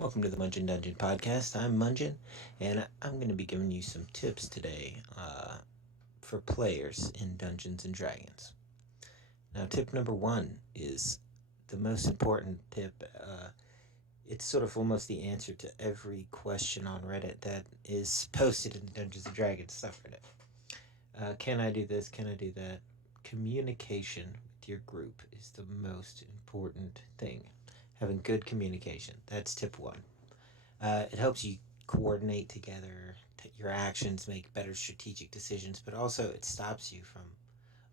Welcome to the Mungen Dungeon podcast. I'm Mungen, and I'm going to be giving you some tips today for players in Dungeons and Dragons. Now, tip number one is the most important tip. It's sort of almost the answer to every question on Reddit that is posted in Dungeons and Dragons subreddit. Can I do this? Can I do that? Communication with your group is the most important thing. Having good communication. That's tip one. It helps you coordinate together your actions, make better strategic decisions, but also it stops you from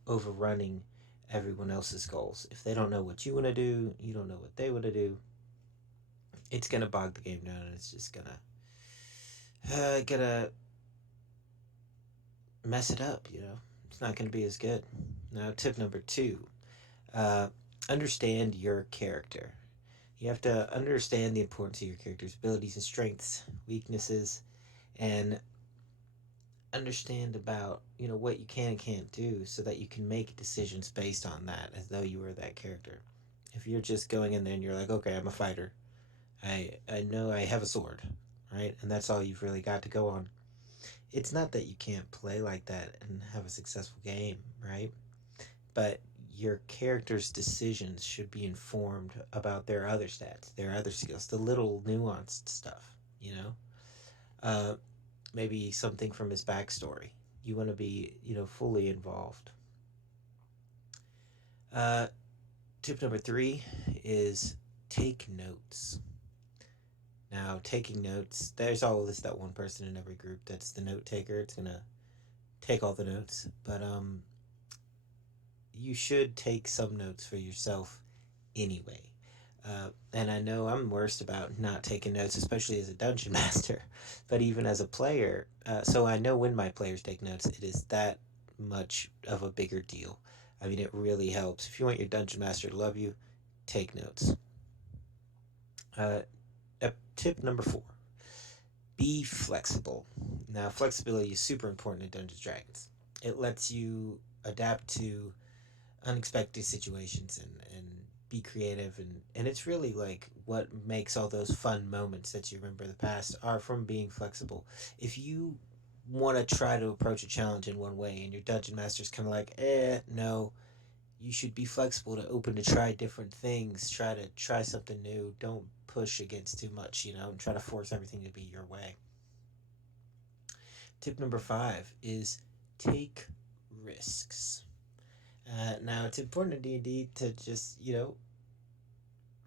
overrunning everyone else's goals. If they don't know what you want to do, you don't know what they want to do, it's going to bog the game down and it's just gonna mess it up, you know? It's not going to be as good. Now, tip number two, uh, understand your character. You have to understand the importance of your character's abilities and strengths, weaknesses, and understand about what you can and can't do so that you can make decisions based on that as though you were that character. If you're just going in there and you're like, okay, I'm a fighter, I know I have a sword, right, and that's all you've really got to go on, it's not that you can't play like that and have a successful game, right? But your character's decisions should be informed about their other stats, their other skills, the little nuanced stuff, you know? Uh, Maybe something from his backstory. You want to be, fully involved. Uh, Tip number three is take notes. Now, taking notes, there's always that one person in every group that's the note taker. It's gonna take all the notes, but you should take some notes for yourself anyway. And I know I'm worst about not taking notes, especially as a dungeon master, but even as a player. So I know when my players take notes, it is that much of a bigger deal. I mean, it really helps. If you want your dungeon master to love you, take notes. Uh, Tip number four, be flexible. Now, flexibility is super important in Dungeons and Dragons. It lets you adapt to unexpected situations and be creative, and it's really like what makes all those fun moments that you remember in the past are from being flexible. If you want to try to approach a challenge in one way and your dungeon master's kind of like, no, you should be flexible to open to try different things, try something new. Don't push against too much, and try to force everything to be your way. Tip number five is take risks. Now it's important in D&D to just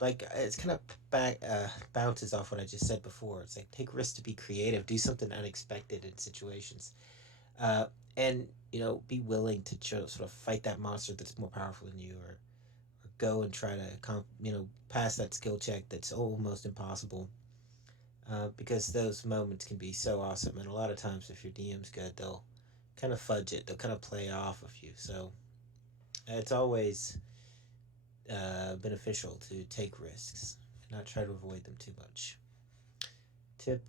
like it's kind of bounces off what I just said before. It's like take risks to be creative, do something unexpected in situations, uh, and be willing to sort of fight that monster that's more powerful than you, or go and try to pass that skill check that's almost impossible. Because those moments can be so awesome, and a lot of times if your DM's good, they'll kind of fudge it. They'll kind of play off of you. So it's always beneficial to take risks and not try to avoid them too much. Tip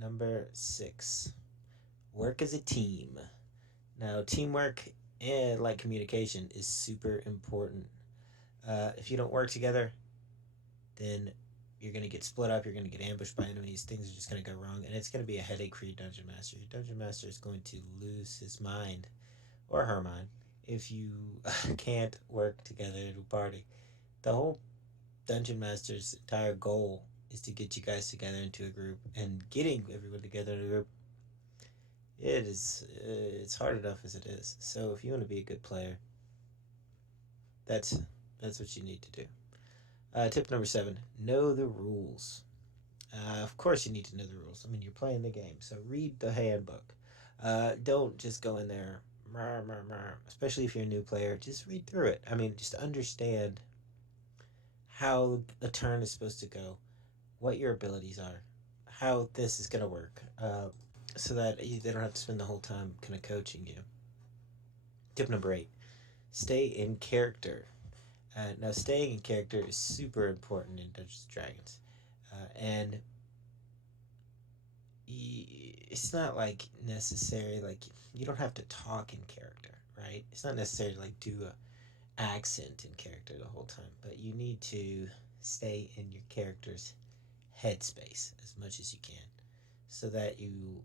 number six, work as a team. Now, teamwork and like communication is super important. If you don't work together, then you're going to get split up, you're going to get ambushed by enemies, things are just going to go wrong, and it's going to be a headache for your dungeon master. Your dungeon master is going to lose his mind, or her mind, if you can't work together in a party. The whole dungeon master's entire goal is to get you guys together into a group, and getting everyone together in a group, it's hard enough as it is. So if you want to be a good player, that's what you need to do. Tip number seven, know the rules. Of course you need to know the rules. I mean, you're playing the game, so read the handbook. Don't just go in there, especially if you're a new player. Just read through it. I mean, just understand how a turn is supposed to go, what your abilities are, how this is going to work, so that they don't have to spend the whole time kind of coaching you. Tip number eight, stay in character. Now, staying in character is super important in Dungeons and Dragons. And it's not like necessary, like, you don't have to talk in character, right? It's not necessary to like do a accent in character the whole time, but you need to stay in your character's headspace as much as you can, so that you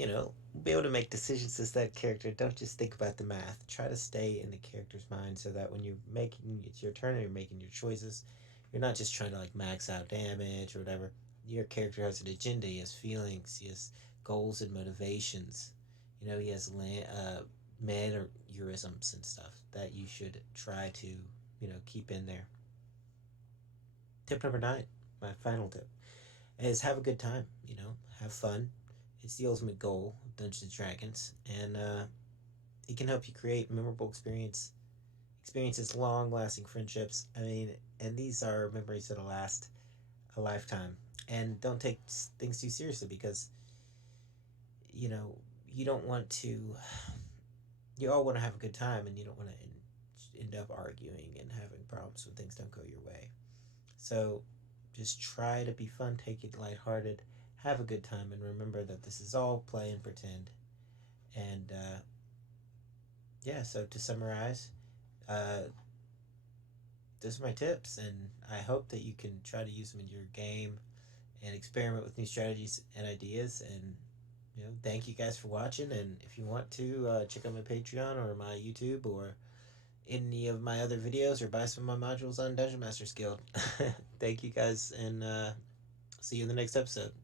know, be able to make decisions as that character. Don't just think about the math. Try to stay in the character's mind so that when you're making it's your turn and you're making your choices, you're not just trying to like max out damage or whatever. Your character has an agenda. He has feelings. He has goals and motivations. You know, he has mannerisms and stuff that you should try to keep in there. Tip number 9, my final tip, is have a good time. Have fun. It's the ultimate goal of Dungeons and Dragons, and it can help you create memorable experiences, long-lasting friendships. I mean, and these are memories that'll last a lifetime. And don't take things too seriously because you know you don't want to. You all want to have a good time, and you don't want to end up arguing and having problems when things don't go your way. So just try to be fun, take it lighthearted, have a good time, and remember that this is all play and pretend. And yeah, so to summarize, uh, those are my tips, and I hope that you can try to use them in your game and experiment with new strategies and ideas. And thank you guys for watching. And if you want to check out my Patreon or my YouTube or any of my other videos or buy some of my modules on Dungeon Masters Guild. Thank you guys, and see you in the next episode.